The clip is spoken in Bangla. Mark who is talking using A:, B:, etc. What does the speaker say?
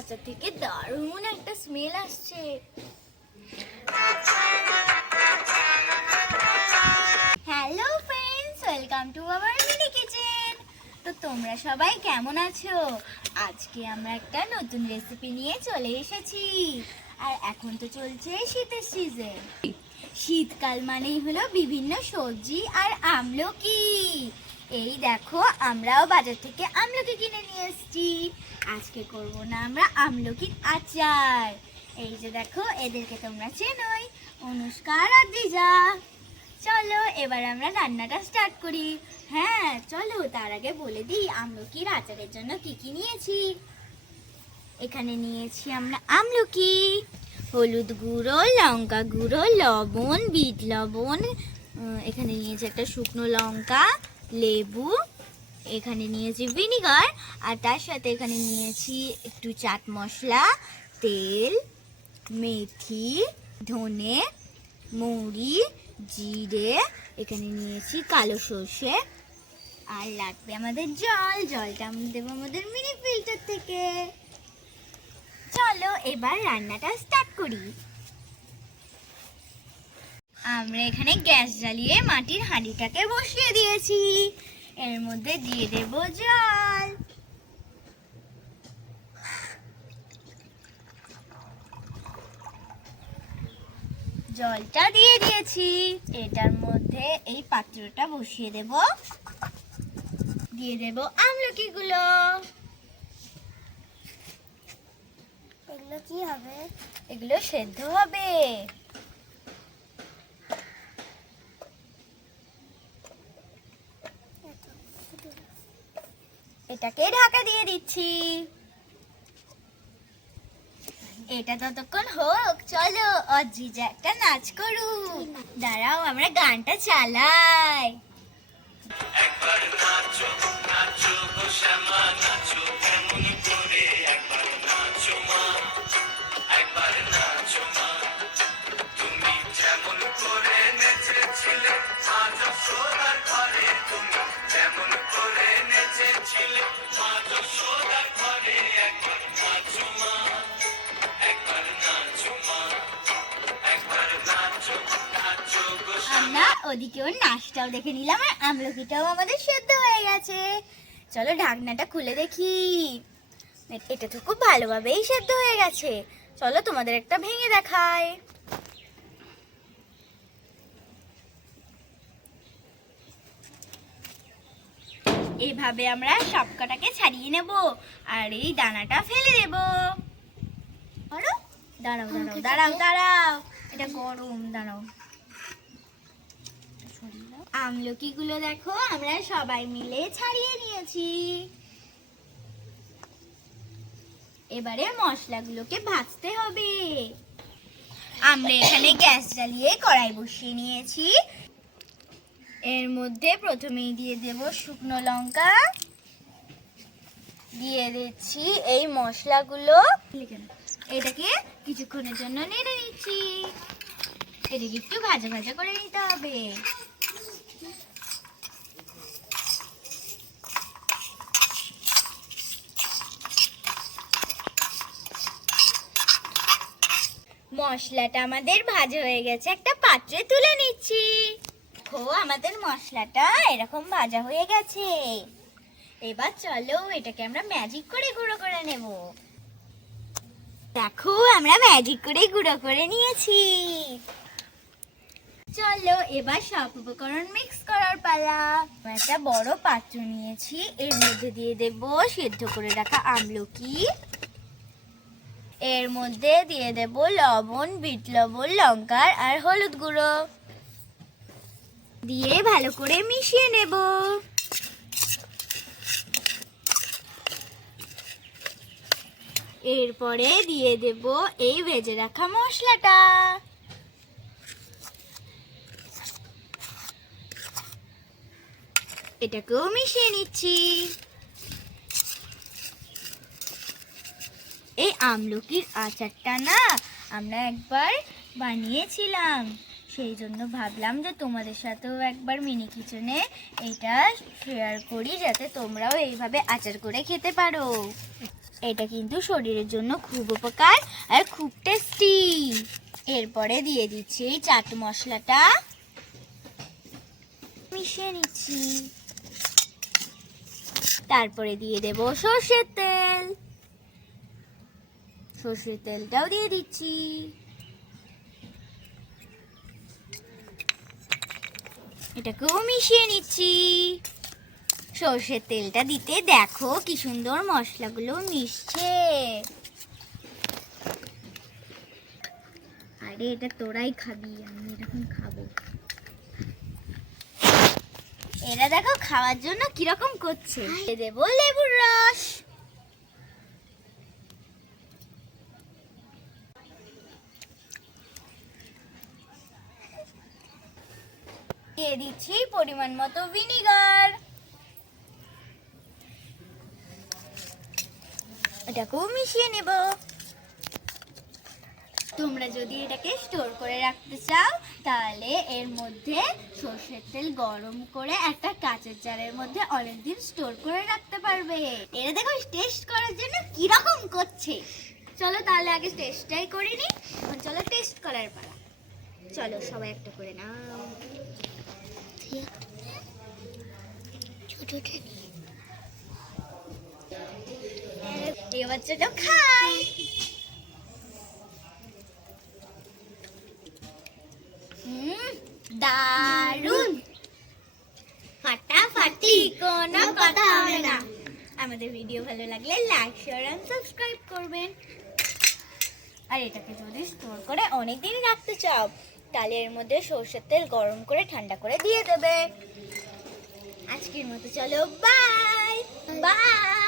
A: আচার থেকে দারুণ একটা স্মেল আসছে। Hello friends welcome to our mini kitchen তো তোমরা সবাই কেমন আছো? আজকে আমরা একটা নতুন রেসিপি নিয়ে চলে এসেছি। আর এখন তো চলছে শীতের সিজন শীতকাল মানেই হলো বিভিন্ন সবজি আর আমলকি। এই দেখো, আমরাও বাজার থেকে আমলকি কিনে নিয়ে এসেছি। আজকে করব না আমরা আমলকির আচার। এই যে দেখো, এদেরকে তোমরা চেনোই অনুষ্কার আর আদ্রিজা চলো, এবার আমরা রান্নাটা স্টার্ট করি। হ্যাঁ চলো, তার আগে বলে দিই, আমলকির আচারের জন্য কি কি নিয়েছি? এখানে নিয়েছি আমরা আমলকি, হলুদ গুঁড়ো, লঙ্কা গুঁড়ো, লবণ, বিট লবণ এখানে নিয়েছি একটা শুকনো লঙ্কা লেবু, এখানে নিয়েছি ভিনিগার, আর তার সাথে এখানে নিয়েছি একটু চাট মশলা, তেল, মেথি, ধনে, মৌরি, জিরে, এখানে নিয়েছি কালো সর্ষে, আর লাগবে আমাদের জল, জলটা আমরা দেবো আমাদের মিনি ফিল্টার থেকে। চলো এবার রান্নাটা স্টার্ট করি। আমরা এখানে গ্যাস জ্বালিয়ে মাটির হাঁড়িটাকে বসিয়ে দিয়েছি। এর মধ্যে দিয়ে দেব জল। জলটা দিয়ে দিয়েছি। এটার মধ্যে এই পাত্রটা বসিয়ে দেব। দিয়ে দেব আমলকিগুলো।
B: এগুলো কি হবে?
A: এগুলো সেদ্ধ হবে। এটাকে ঢাকা দিয়ে দিচ্ছি। এটা ততক্ষণ হোক, চলো অজিজা একটা নাচ করুক। দাঁড়াও, আমরা গানটা চালাই।
C: একবার নাচো নাচো
A: আমরা ওদিকে ওর নাচটাও দেখে নিলাম আর আমলকিটাও আমাদের সেদ্ধ হয়ে গেছে। চলো ঢাকনাটা খুলে দেখি। এটা তো খুব ভালোভাবেই সেদ্ধ হয়ে গেছে। চলো তোমাদের একটা ভেঙে দেখায়। এইভাবে আমরা সব কটাকে ছাড়িয়ে নেব। আর এই দানাটা ফেলে দেব। দাঁড়াও দাঁড়াও দাঁড়াও দাঁড়াও। এটা গরম দাঁড়াও। আমলকিগুলো দেখো আমরা সবাই মিলে ছাড়িয়ে নিয়েছি। এবারে মশলাগুলোকে ভাজতে হবে। আমরা এখানে গ্যাস জ্বালিয়ে কড়াই বসিয়ে নিয়েছি। এর মধ্যে প্রথমেই দিয়ে দেব শুকনো লঙ্কা। দিয়ে দিচ্ছি এই মশলাগুলো। এটাকে কিছুক্ষণের জন্য নেড়ে নিচ্ছি। এটাকে একটু ভাজা ভাজা করে নিতে হবে। মশলাটা আমাদের ভাজা হয়ে গেছে, একটা পাত্রে তুলে নিচ্ছি। দেখো, আমাদের মশলাটা এরকম ভাজা হয়ে গেছে। এবার চলো, এটাকে আমরা ম্যাজিক করে গুঁড়ো করে নেব। দেখো, আমরা ম্যাজিক করে গুঁড়ো করে নিয়েছি। চলো, এবার সব উপকরণ মিক্স করার পালা। একটা বড় পাত্র নিয়েছি, এর মধ্যে দিয়ে দেব সেদ্ধ করে রাখা আমলকি। এর মধ্যে দিয়ে দেব লবণ, বিট লবণ, লঙ্কার আর হলুদ গুঁড়ো। দিয়ে ভালো করে মিশিয়ে নেব। এরপরে দিয়ে দেব এই ভেজে রাখা মশলাটা। এটাকেও মিশিয়ে নিচ্ছি। এই আমলকির আচারটা না আমরা একবার বানিয়েছিলাম। সেই জন্য ভাবলাম যে তোমাদের সাথেও একবার মিনি কিচেনে এটা শেয়ার করি, যাতে তোমরাও এইভাবে আচার করে খেতে পারো। এটা কিন্তু শরীরের জন্য খুব উপকার আর খুব টেস্টি এরপরে দিয়ে দিচ্ছি চাট মশলাটা। মিশিয়ে নিচ্ছি। তারপরে দিয়ে দেব সর্ষের তেল। সর্ষের তেলটাও দিয়ে দিচ্ছি। এটাকেও মিশিয়ে নিচ্ছি। সর্ষের তেলটা দিতে দেখো কি সুন্দর মশলাগুলো মিশছে। আরে এটা তোরাই খাবি আমি এরকম খাব। এরা দেখো খাওয়ার জন্য কীরকম করছে। দেবো লেবুর রস। দিয়ে দিচ্ছি পরিমাণ মতো ভিনিগার। এটাকেও মিশিয়ে নেব। তোমরা যদি এটাকে স্টোর করে রাখতে চাও, তাহলে এর মধ্যে সর্ষের তেল গরম করে একটা কাঁচের জারের মধ্যে অনেকদিন স্টোর করে রাখতে পারবে। এটা দেখো টেস্ট করার জন্য কীরকম করছে। চলো তাহলে আগে টেস্টটাই করে নি এখন চলো টেস্ট করার পালা। চলো সবাই একটা করে নাও। খাই হুম দারুণ ফাটাফাটি কোনো কথা হবে না। আমাদের ভিডিও ভালো লাগলে লাইক শেয়ার এন্ড সাবস্ক্রাইব করবেন। আর এটাকে যদি স্টোর করে অনেক দিন রাখতে চাও তাহলে এর মধ্যে সর্ষের তেল গরম করে ঠান্ডা করে দিয়ে দেবে। আজকের মতো চলো বাই বাই